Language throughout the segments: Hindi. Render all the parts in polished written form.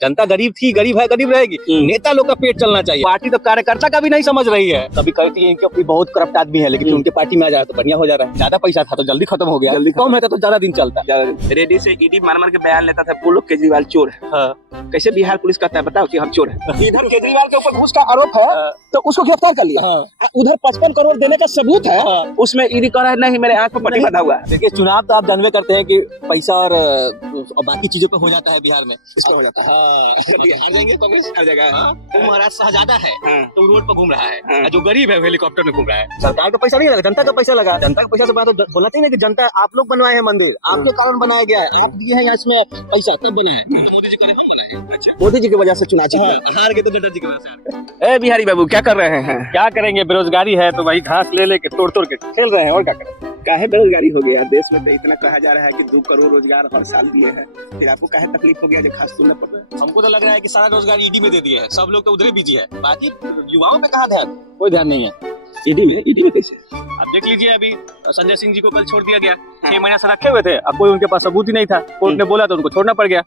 जनता गरीब थी, गरीब है, गरीब रहेगी। नेता लोग का पेट चलना चाहिए। पार्टी तो कार्यकर्ता का भी नहीं समझ रही है। कभी कहती है कि बहुत करप्ट आदमी है, लेकिन उनके पार्टी में आ जाए तो बढ़िया हो जा रहा है। ज्यादा पैसा था तो जल्दी खत्म हो गया, जल्दी कम है तो ज्यादा दिन चलता है। रेडी से ईडी मार मार के बयान लेता था, बोलो केजरीवाल चोर है। कैसे बिहार पुलिस कहता है बताओ कि हम चोर है। इधर केजरीवाल के ऊपर घूस का आरोप है तो उसको गिरफ्तार कर लिया। उधर 55 करोड़ देने का सबूत है, उसमें ईडी कह रहा है नहीं मेरे आंख पर पट्टी बंधा हुआ है। देखिए चुनाव तो आप जानवे करते हैं कि पैसा और बाकी चीजों पे हो जाता है बिहार में, इसको हो जाता है। महाराज शहजादा है तो रोड पर घूम रहा है, जो गरीब है हेलीकॉप्टर में घूम रहा है। सरकार का पैसा नहीं लगा, जनता का पैसा लगा। जनता का पैसा से बड़ा तो बोलना चाहिए ना कि जनता आप लोग बनवाए हैं मंदिर, आपके कारण बनाया गया है, आप दिए हैं इसमें पैसा तब बना है। मोदी जी को हम बनाए, मोदी जी की वजह से चुनाव जीता, हार के तो जनता जी की वजह से। ए बिहारी बाबू क्या कर रहे हैं? क्या करेंगे, बेरोजगारी है तो वही घास ले लेके तोड़ तोड़ के खेल रहे हैं, और क्या करें। काहे बेरोजगारी हो गया देश में? तो इतना कहा जा रहा है कि 2 करोड़ रोजगार हर साल दिए हैं, फिर आपको काहे तकलीफ हो गया जो खास तुमने पड़ रहा है? हमको तो लग रहा है कि सारा रोजगार ईडी में दे दिए हैं, सब लोग तो उधर बिजी है, बाकी युवाओं पे कहाँ ध्यान? कोई ध्यान नहीं है। ईडी में कैसे? अब देख लीजिए, अभी संजय सिंह जी को कल छोड़ दिया गया। 6 महीने से रखे हुए थे, अब कोई उनके पास सबूत ही नहीं था, कोर्ट ने बोला तो उनको छोड़ना पड़ गया।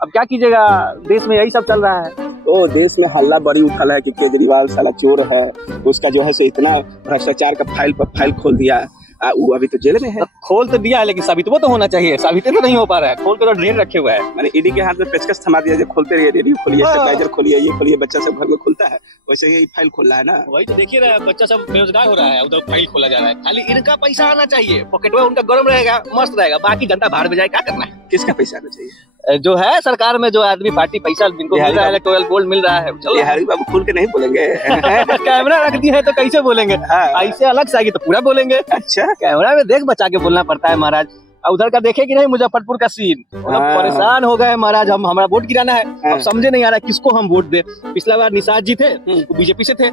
अब क्या कीजिएगा, देश में यही सब चल रहा है। तो देश में हल्ला बड़ी उठल है कि केजरीवाल साला चोर है, उसका जो है सो इतना भ्रष्टाचार का फाइल पर फाइल खोल दिया, वो अभी तो जेल में है। खोल तो दिया है लेकिन साबित तो होना चाहिए, साबित तो नहीं हो पा रहा है। खोल के तो ढेर रखे हुए हैं, मैंने ईडी के हाथ में पेचकस थमा दिया, जो खोलते रहिए, रेडियो खोलिए, स्टेबलाइजर खोलिए, ये खोलिए, बच्चा सब घर में खुलता है, वैसे ही फाइल खोल रहा है ना। वही तो देखिए रहा है, बच्चा सब बेरोजगार हो रहा है, उधर फाइल खोला जा रहा है। खाली इनका पैसा आना चाहिए, पॉकेट में उनका गर्म रहेगा, मस्त रहेगा, बाकी जनता बाहर में जाए क्या करना है। किसका पैसा आना चाहिए? जो है सरकार में जो आदमी पार्टी पैसा जिनको मिल रहा है, इलेक्टोरल बॉन्ड मिल रहा है। बिहारी बाबू खुल के नहीं बोलेंगे। कैमरा रख दिया है तो कैसे बोलेंगे? ऐसे अलग से आएगी तो पूरा बोलेंगे। अच्छा, कैमरा में देख बचा के बोलना पड़ता है महाराज। उधर का देखे कि नहीं मुजफ्फरपुर का सीन, परेशान हो गए महाराज। हम हमारा वोट गिराना है, अब समझे नहीं आ रहा किसको हम वोट दे। पिछला बार निषाद जी थे, वो बीजेपी से थे,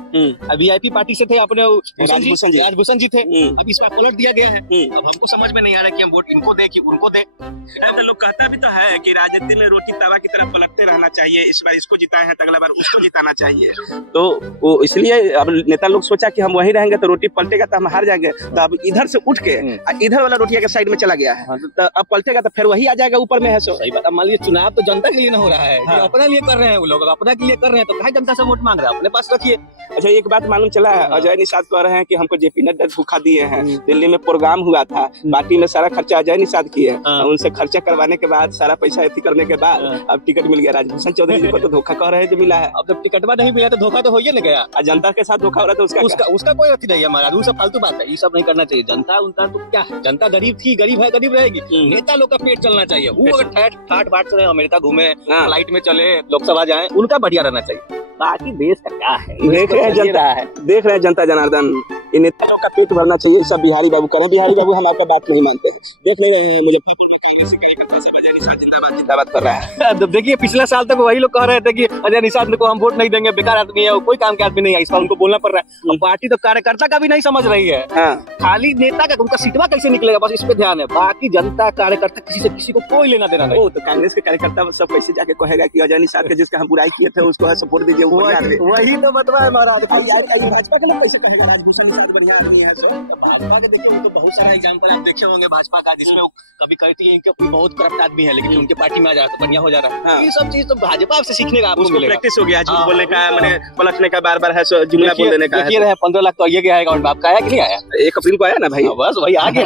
वीआईपी पार्टी से थे, अपने राजभूषण जी थे। अब इस बार पलट दिया गया है, अब हमको समझ में नहीं आ रहा कि हम वोट इनको दे कि उनको दे। तो लोग कहता भी तो है कि राजनीति में रोटी तवा की तरफ पलटते रहना चाहिए, इस बार इसको जिताए हैं तो अगला बार उसको जिताना चाहिए। तो वो इसलिए अब नेता लोग सोचा कि हम वहीं रहेंगे तो रोटी पलटेगा तो हम हार जाएंगे, तो अब इधर से उठ के इधर वाला रोटिया के साइड में चला गया है। तो अब पलटेगा तो फिर वही आ जाएगा ऊपर में है। सो सही बात। मान लीजिए चुनाव तो जनता के लिए ना हो रहा है, अपना लिए कर रहे हैं वो लोग, अपना के लिए कर रहे हैं तो काहे जनता से वोट मांग रहे हैं, अपने पास रखिए। अच्छा, एक बात मालूम चला है, अजय निषाद कह रहे हैं कि हमको जेपी नड्डा धोखा दिए हैं। दिल्ली में प्रोग्राम हुआ था, पार्टी में सारा खर्चा अजय निषाद किए, उनसे खर्चा करवाने के बाद सारा पैसा एथी करने के बाद अब टिकट मिल गया राजभूषण चौधरी जी को, तो धोखा कह रहे हैं जो मिला है। अब जब टिकटवा नहीं मिला तो धोखा तो हो ही ना गया। जनता के साथ धोखा हो रहा था, उसका कोई अथी नहीं है महाराज, वो सब फालतू बात है, ये सब नहीं करना चाहिए। जनता उनका तो क्या है, जनता गरीब थी, गरीब है, गरीब रहेगी। नेता लोग का पेट चलना चाहिए, वो अगर ठाट बाट से अमेरिका घूमे, फ्लाइट में चले, लोकसभा जाए, उनका बढ़िया रहना चाहिए। बाकी देश का क्या है, देख रहे हैं जनता जनार्दन, इन नेताओं का पेट भरना चाहिए। सब बिहारी बाबू करें, बिहारी बाबू हम आपका बात नहीं मानते हैं। देख रहे हैं मुझे जिंदाबाद कर रहा है। देखिए पिछले साल तक वही लोग कह रहे थे कि अजय निषाद को हम वोट नहीं देंगे, बेकार आदमी है, कोई काम के आदमी नहीं है, इस बार उनको बोलना पड़ रहा है। पार्टी तो कार्यकर्ता का भी नहीं समझ रही है, खाली नेता का, उनका सीटवा कैसे निकलेगा बस इस पे ध्यान है। बाकी जनता कार्यकर्ता किसी से किसी को कोई लेना देना नहीं। तो कांग्रेस के कार्यकर्ता सब कैसे जाके कहेगा कि अजय निषाद के जिसका हम बुराई किए थे उसको सपोर्ट दीजिए, वही तो बतवा है महाराज। भाजपा के लोग कैसे कहेगा राजभूषण निषाद बढ़िया आदमी है? भाजपा के देखिए तो बहुत सारा एग्जाम्पल आप देखे होंगे भाजपा का, जिसमें कभी कहती है कि बहुत करप्ट आदमी है, लेकिन उनके पार्टी में आ जा तो बढ़िया हो जा रहा है। ये सब चीज तो भाजपा से सीखने का आपको मिलेगा। प्रैक्टिस हो गया झूठ बोलने का, मैंने पलटने का, बार बार है सो जुमला बोल देने का। देखिए रहे 15 लाख तो ये गया अकाउंट में, आपका आया कि नहीं आया? 1 अप्रैल को आया ना भाई, बस वही आ गया।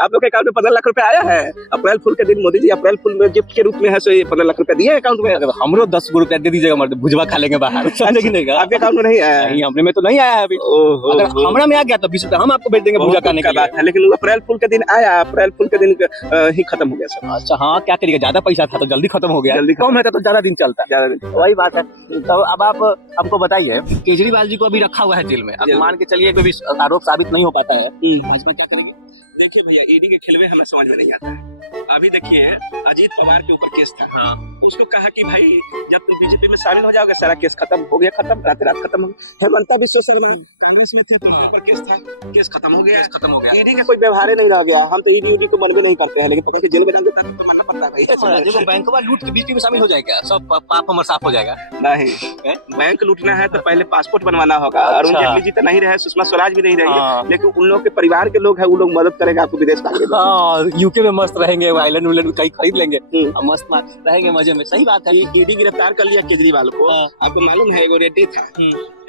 आप लोग के अकाउंट में 15 लाख रुपए आया है। अप्रैल फुल के दिन मोदी जी अप्रैल फुल में गिफ्ट के रूप में है सो 15 लाख रुपए दिए अकाउंट में। हमरो 10 रुपया दे दीजिएगा, मर्द भुजवा खा लेंगे बाहर। आपके अकाउंट में नहीं आया? नहीं, हमने में तो नहीं आया है अभी। अगर हमरा में आ गया तो 20 रुपया हम आपको भेज देंगे भुजा खाने का बात है, लेकिन अप्रैल फुल के दिन आया, अप्रैल फुल के दिन ही खत्म हो गया सब। अच्छा हाँ, क्या करिएगा, ज्यादा पैसा था तो जल्दी खत्म हो गया, जल्दी कम है तो ज्यादा दिन चलता है। वही बात है। तो अब आप हमको बताइए, केजरीवाल जी को अभी रखा हुआ है जेल में, अब मान के चलिए कोई आरोप साबित नहीं हो पाता है, भाजपा क्या करेगी? देखिए भैया, ईडी के खिलवे हमें समझ में नहीं आता है। अभी देखिए अजीत पवार के ऊपर केस था, उसको कहा कि भाई जब तुम बीजेपी में शामिल हो जाओगे सारा केस खत्म हो गया, खत्म रात खत्म हो गया। हेमंता बिश्व शर्मा कांग्रेस में थे तो उनके ऊपर केस था, केस खत्म हो गया। ईडी का कोई व्यवहार नहीं रह गया। हम तो ईडी को मनबे नहीं करते हैं, लेकिन पता है जेल में डाल देता तो मानना पड़ता है भाई। बैंक वाला लूट के बीजेपी में शामिल हो जाएगा, सब पाप हमर साफ हो जाएगा। नहीं, बैंक लूटना है तो पहले पासपोर्ट बनवाना होगा। अरुण जेटली जी तो नहीं रहे, सुषमा स्वराज भी नहीं रही, लेकिन उन लोग के परिवार के लोग हैं, वो लोग मदद करेगा आपको विदेश का। यूके में मस्त रहेंगे, आइलैंड कहीं खरीद लेंगे, मस्त रहेंगे मजे में। सही बात है। ईडी गिरफ्तार कर लिया केजरीवाल को। आपको मालूम है, एगो रेड्डी था,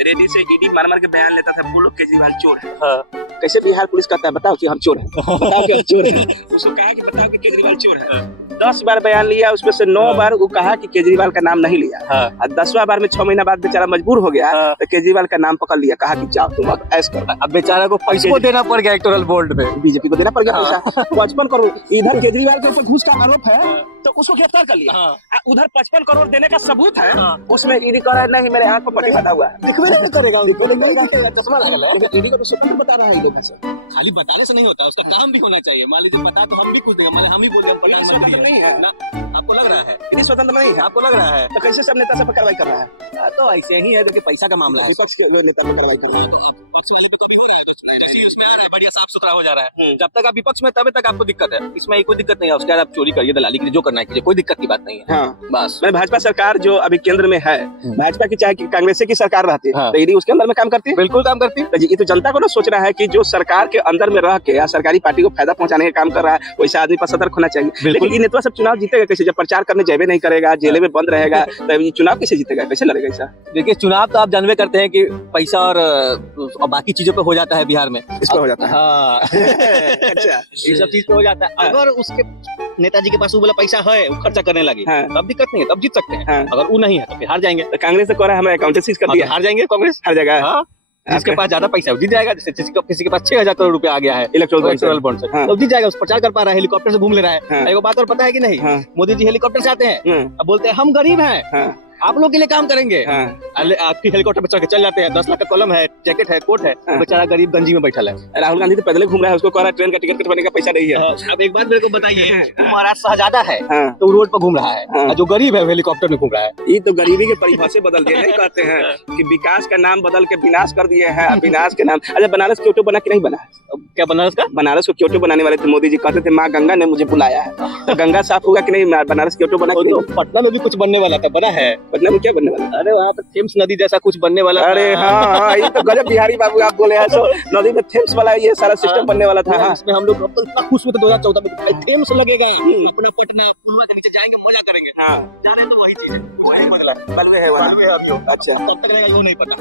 रेड्डी से ईडी मार के बयान लेता था, बोलो केजरीवाल चोर है। कैसे बिहार पुलिस कहता है बताओ कि हम चोर हैं, बताओ कि हम चोर हैं। उसको कहा कि बताओ कि केजरीवाल चोर है। 10 बार बयान लिया, उसमें से 9 बार वो कहा कि केजरीवाल का नाम नहीं लिया। और 10वां बार में 6 महीना बाद बेचारा मजबूर हो गया तो केजरीवाल का नाम पकड़ लिया, कहा कि जाओ तुम अब ऐश करो। अब बेचारा को पैसा देना पड़ गया इलेक्टोरल बोर्ड में, बीजेपी को देना पड़ गया पैसा 55 करोड़। इधर केजरीवाल के ऊपर घूस का आरोप है तो उसको गिरफ्तार कर लिया। उधर 55 करोड़ देने का सबूत है, उसमें ईडी कह रहा है नहीं मेरे आंख पर पट्टी बंधा हुआ है, दिखबे नहीं करेगा, चश्मा लगा है। लेकिन ईडी को तो स्वतंत्र बता रहा है ये लोग है सर। खाली बताने से नहीं होता, उसका काम भी होना चाहिए। मान लीजिए बता तो हम भी कूदेंगे, हम ही बोलेंगे प्रधानमंत्री नहीं है ना, आपको लग रहा है ईडी स्वतंत्र नहीं है, आपको लग रहा है तो कैसे सब नेता सब पर कार्रवाई कर रहा है? तो ऐसे ही है कि पैसा का मामला है, विपक्ष के नेता पर कार्रवाई कर रहा है। पक्ष वाले पे कभी हो रहा है कुछ नहीं, जैसे उसमें आ रहा है बढ़िया साफ सुथरा हो जा रहा है। जब तक आप विपक्ष में तब तक आपको दिक्कत है, इसमें कोई दिक्कत नहीं है। उसके बाद आप चोरी करिए, दलाली करिए, जो करना है कीजिए, कोई दिक्कत की बात नहीं है। बस मैं भाजपा सरकार जो अभी केंद्र में है, भाजपा की चाहे कांग्रेस की सरकार रहती है तो ईडी उसके अंदर में काम करती है, बिल्कुल काम करती है। तो ये तो जनता को ना सोच रहा है कि जो सरकार के अंदर में रह के या सरकारी पार्टी को फायदा पहुंचाने का काम कर रहा है, वैसे आदमी पर सतर्क होना चाहिए। लेकिन ये नेता सब चुनाव जीतेगा कैसे, जब प्रचार करने जेबे नहीं करेगा, जेले में बंद रहेगा, तब ये चुनाव कैसे जीतेगा, कैसे लड़ेगा ऐसा? देखिए चुनाव तो आप जानवे करते हैं कि पैसा और बाकी चीजों पे हो जाता है बिहार में, इस पे हो जाता है। हाँ अच्छा, ये सब चीज पे हो जाता है। अगर उसके नेताजी के पास वो वाला पैसा है, वो खर्चा करने लगे तब दिक्कत नहीं है, तब जीत सकते हैं। अगर वो नहीं है तो फिर हार जाएंगे। तो कांग्रेस ने कह रहा है हमें अकाउंटेंसी कर दिया, हार जाएंगे कांग्रेस हर जगह। जिसके पास ज्यादा पैसा जीत जाएगा, जैसे किसी के पास 6000 करोड़ रुपया आ गया है इलेक्टोरल बॉन्ड से, तो जीत जाएगा, उस प्रचार कर पा रहा है, हेलीकॉप्टर से घूम ले रहा है। एक बात और पता है कि नहीं, मोदी जी हेलीकॉप्टर से आते हैं, अब बोलते हैं हम गरीब हैं, आप लोग के लिए काम करेंगे। आपकी हेलीकॉप्टर पे चढ़ के चल जाते हैं, 10 लाख का कॉलम है, जैकेट है, कोट है, बेचारा गरीब गंजी में बैठा है। राहुल गांधी तो पैदल घूम रहा है, उसको कह रहा है ट्रेन का टिकट कटवाने का पैसा नहीं है। अब एक बात मेरे को बताइए, महाराष्ट्र शहजादा है तो रोड पर घूम रहा है, जो गरीब है हेलीकॉप्टर में घूम रहा है। ये तो गरीबी के परिभाषा बदल दिए, नहीं कहते हैं कि विकास का नाम बदल के विनाश कर दिए हैं। विनाश के नाम, अच्छा बनारस क्योटो बना कि नहीं बना? क्या बनारस का? बनारस को क्योटो बनाने वाले थे मोदी जी, कहते थे माँ गंगा ने मुझे बुलाया है, तो गंगा साफ होगा कि नहीं? बनारस क्योटो बना कि नहीं? पटना में भी कुछ बनने वाला था, बना है। पटना में क्या बनने वाला? अरे वहाँ पे थेम्स नदी जैसा कुछ बनने वाला। अरे हाँ, ये तो गजब बिहारी बाबू आप बोले हैं। तो नदी में थेम्स वाला ये सारा सिस्टम बनने वाला था। इसमें हम लोग इतना खुश हुए थे 2014 में, थेम्स लगेगा अपना पटना पुलवा के नीचे जाएंगे, मजा करेंगे। जा रहे तो वही चीज है, वही बदला बलवे है वहाँ। अच्छा, तब तक रहेगा वो नहीं पता।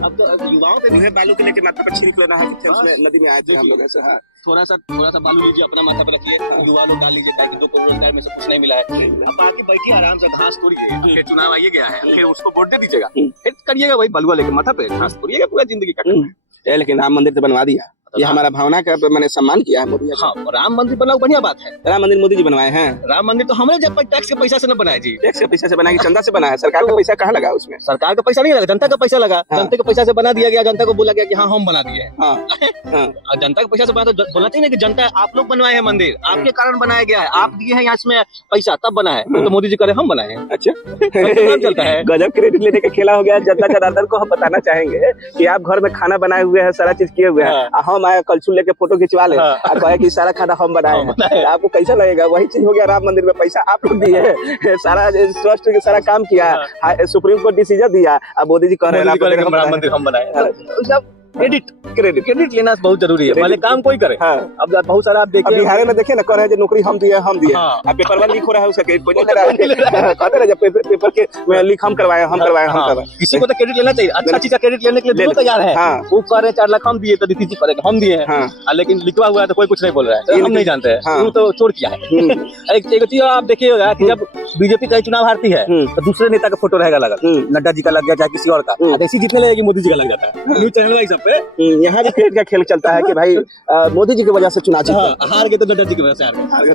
अब तो युवाओं के बालू के लेके माथा पर छिड़क लेना है, थेम्स में नदी में आए थे हम लोग ऐसे। हाँ, थोड़ा सा बालू लीजिए, अपना माथा पर रखिए, युवा लोग डाल लीजिए, ताकि 2 करोड़ रोजगार में से कुछ नहीं मिला है। अब आके बैठिए आराम से, घास तोड़िए, फिर चुनाव आइए गया है, फिर उसको वोट दे दीजिएगा, फिर करिएगा वही बलुआ लेके माथा पे, घास तोड़िएगा, पूरा जिंदगी काटना। लेकिन राम मंदिर तो बनवा दिया, ये हमारा भावना का मैंने सम्मान किया है मोदी जी। हाँ, राम मंदिर बना बढ़िया बात है। राम मंदिर मोदी जी बनवाए हैं। राम मंदिर तो हमने जब टैक्स के पैसा से न बनाया जी, टैक्स के पैसा से बनाया, चंदा से बना है। सरकार का पैसा कहाँ लगा उसमें? सरकार का पैसा नहीं लगा, जनता का पैसा लगा। जनता के पैसा से बना दिया गया, जनता को बोला गया कि हाँ हम बना दिए। जनता के पैसा से बना, तो बोलना चाहिए ना कि जनता आप लोग बनवाए हैं मंदिर, आपके कारण बनाया गया है, आप दिए हैं यहाँ इसमें पैसा तब बना है, तो मोदी जी करे हम बनाए हैं। अच्छा, चलता है। गजब क्रेडिट लेने का खेला हो गया। जनता जनार्दन को हम बताना चाहेंगे कि आप घर में खाना बनाए हुए हैं, सारा चीज किए हुए हैं, हम आए कलछुल लेके फोटो खिंचवा ले और कहे कि सारा खाना हम बनाए हैं, आपको कैसा लगेगा? वही चीज हो गया राम मंदिर में, पैसा आप लोग दिए हैं, सारा ट्रस्ट के सारा काम किया, सुप्रीम कोर्ट डिसीजन दिया, अब मोदी जी कह रहे हैं राम मंदिर हम बनाए। क्रेडिट लेना बहुत जरूरी है, भले काम कोई करे। अब बहुत सारा आप देखिए बिहार में, देखिए ना, कह रहे हैं नौकरी हम दिए। अब पेपर में लीक हो रहा है, उसका कोई नहीं कहते रहे जब पेपर के लीक हम करवाए। किसी को तो क्रेडिट लेना चाहिए, अच्छा चीज का क्रेडिट लेने के लिए दोनों तैयार है। वो कह रहे 4 लाख हम दिए, तो नीतीश जी कह रहे हम दिए हैं, लेकिन लिखवा हुआ है तो कोई कुछ नहीं बोल रहा है, हम नहीं जानते हैं वो तो चोर किया है। एक चीज आप देखिएगा कि जब बीजेपी का चुनाव हारती है तो दूसरे नेता का फोटो रहेगा लगा, नड्डा जी का लग गया, चाहे किसी और का, ऐसी जीतने लगेगी मोदी जी का लग जाता है। न्यूज चैनल वाइज सब पे यहाँ भी क्रिकेट का खेल चलता है कि भाई मोदी जी की वजह से चुनाव जीते, हार गए तो नड्डा जी की वजह से हार गए।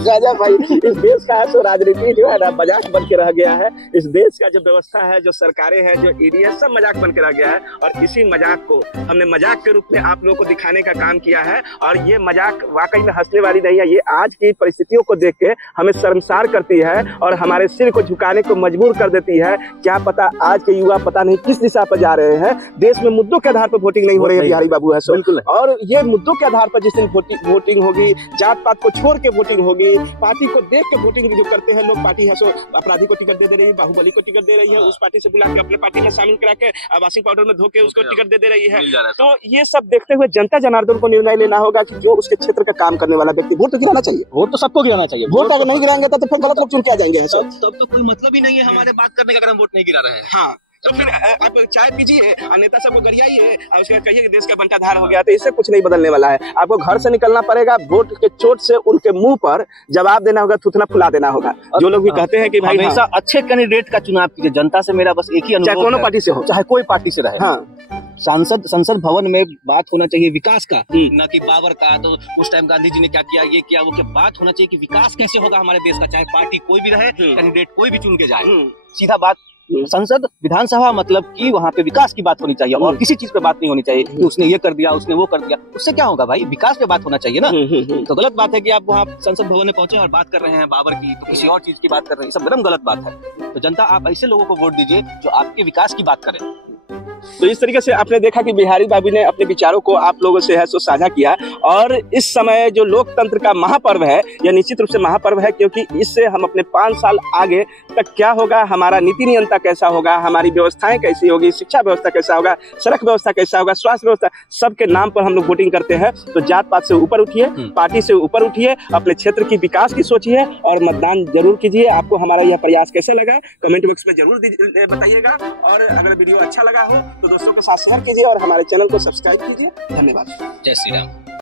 गजब भाई, इस देश का जो राजनीति जो है ना मजाक बन के रह गया है। इस देश का जो व्यवस्था है, जो सरकारें हैं, जो ईडी है, सब मजाक बन के रह गया है। और इसी मजाक को हमने मजाक के रूप में आप लोगों को दिखाने का काम किया है। और ये मजाक वाकई में हंसने वाली नहीं है, ये आज की परिस्थितियों को देख के हमें शर्मसार करती है और हमारे सिर को झुकाने को मजबूर कर देती है। क्या पता आज के युवा पता नहीं किस दिशा पर जा रहे हैं। देश में मुद्दों के आधार पर वोटिंग नहीं हो रही है बिहारी बाबू है सो। बिल्कुल नहीं। और ये मुद्दों के आधार पर जिस दिन वोटिंग होगी, जात पात को छोड़ के वोटिंग होगी, पार्टी को देख के वोटिंग जो करते हैं लोग, पार्टी है सो अपराधी को टिकट दे रही है, बाहुबली को टिकट दे रही है, उस पार्टी से बुला के अपने पार्टी में शामिल करा के वॉशिंग पाउडर में धो के उसको टिकट दे रही है। तो ये सब देखते हुए जनता जनार्दन को निर्णय लेना होगा कि जो उसके क्षेत्र का काम करने वाला व्यक्ति, वोट तो गिराना चाहिए, वोट तो सबको गिराना चाहिए। वोट अगर नहीं गिराएंगे तो फिर गलत लोग चुन के आ जाएंगे। तब तो कोई मतलब ही नहीं है हमारे बात करने का अगर हम वोट नहीं गिरा रहे हैं। हाँ, तो फिर आप चाय पीजिए और नेता सबको गरियाइए और उसके कहिए कि देश का बंटाधार हो गया, तो इससे कुछ नहीं बदलने वाला है। आपको घर से निकलना पड़ेगा, वोट के चोट से उनके मुंह पर जवाब देना होगा, थुथना फुला देना होगा। जो लोग भी कहते हैं कि भाई हमेशा अच्छे कैंडिडेट का चुनाव कीजिए। जनता से मेरा बस एक ही अनुरोध है, चाहे कोनो पार्टी से हो, चाहे कोई पार्टी से रहे। हाँ, संसद भवन में बात होना चाहिए विकास का, न कि बाबर का। तो उस टाइम गांधी जी ने क्या किया, ये किया, वो क्या। बात होना चाहिए कि विकास कैसे होगा हमारे देश का, चाहे पार्टी कोई भी रहे, कैंडिडेट कोई भी चुन के जाए। सीधा बात, संसद विधानसभा मतलब कि वहाँ पे विकास की बात होनी चाहिए और किसी चीज पे बात नहीं होनी चाहिए कि उसने ये कर दिया, उसने वो कर दिया। उससे क्या होगा भाई, विकास पे बात होना चाहिए ना। तो गलत बात है कि आप वहाँ संसद भवन में पहुंचे और बात कर रहे हैं बाबर की, तो किसी और चीज की बात कर रहे हैं, सब एकदम गलत बात है। तो जनता, आप ऐसे लोगों को वोट दीजिए जो आपके विकास की बात करें। तो इस तरीके से आपने देखा कि बिहारी बाबू ने अपने विचारों को आप लोगों से है सो साझा किया। और इस समय जो लोकतंत्र का महापर्व है, यह निश्चित रूप से महापर्व है, क्योंकि इससे हम अपने 5 साल आगे तक क्या होगा, हमारा नीति नियंत्रण कैसा होगा, हमारी व्यवस्थाएं कैसी होगी, शिक्षा व्यवस्था कैसा होगा, सड़क व्यवस्था कैसा होगा, स्वास्थ्य व्यवस्था, सबके नाम पर हम लोग वोटिंग करते हैं। तो जात पात से ऊपर उठिए, पार्टी से ऊपर उठिए, अपने क्षेत्र की विकास की सोचिए और मतदान जरूर कीजिए। आपको हमारा यह प्रयास कैसा लगा कमेंट बॉक्स में जरूर बताइएगा। और अगर वीडियो अच्छा लगा हो तो दोस्तों के साथ शेयर कीजिए और हमारे चैनल को सब्सक्राइब कीजिए। धन्यवाद। जय श्री राम।